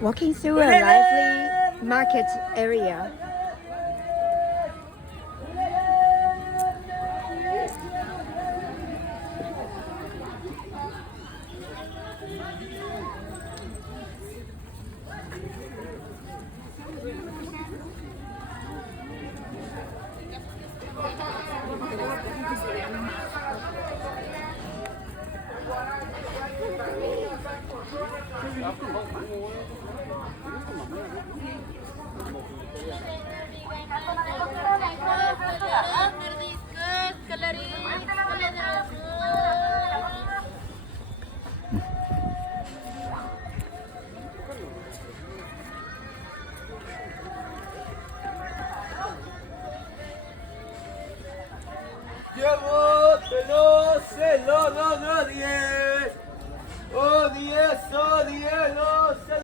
Walking through a lively market area. Llévatelo, se lo da nadie. Oh, 10, oh, 10, oh.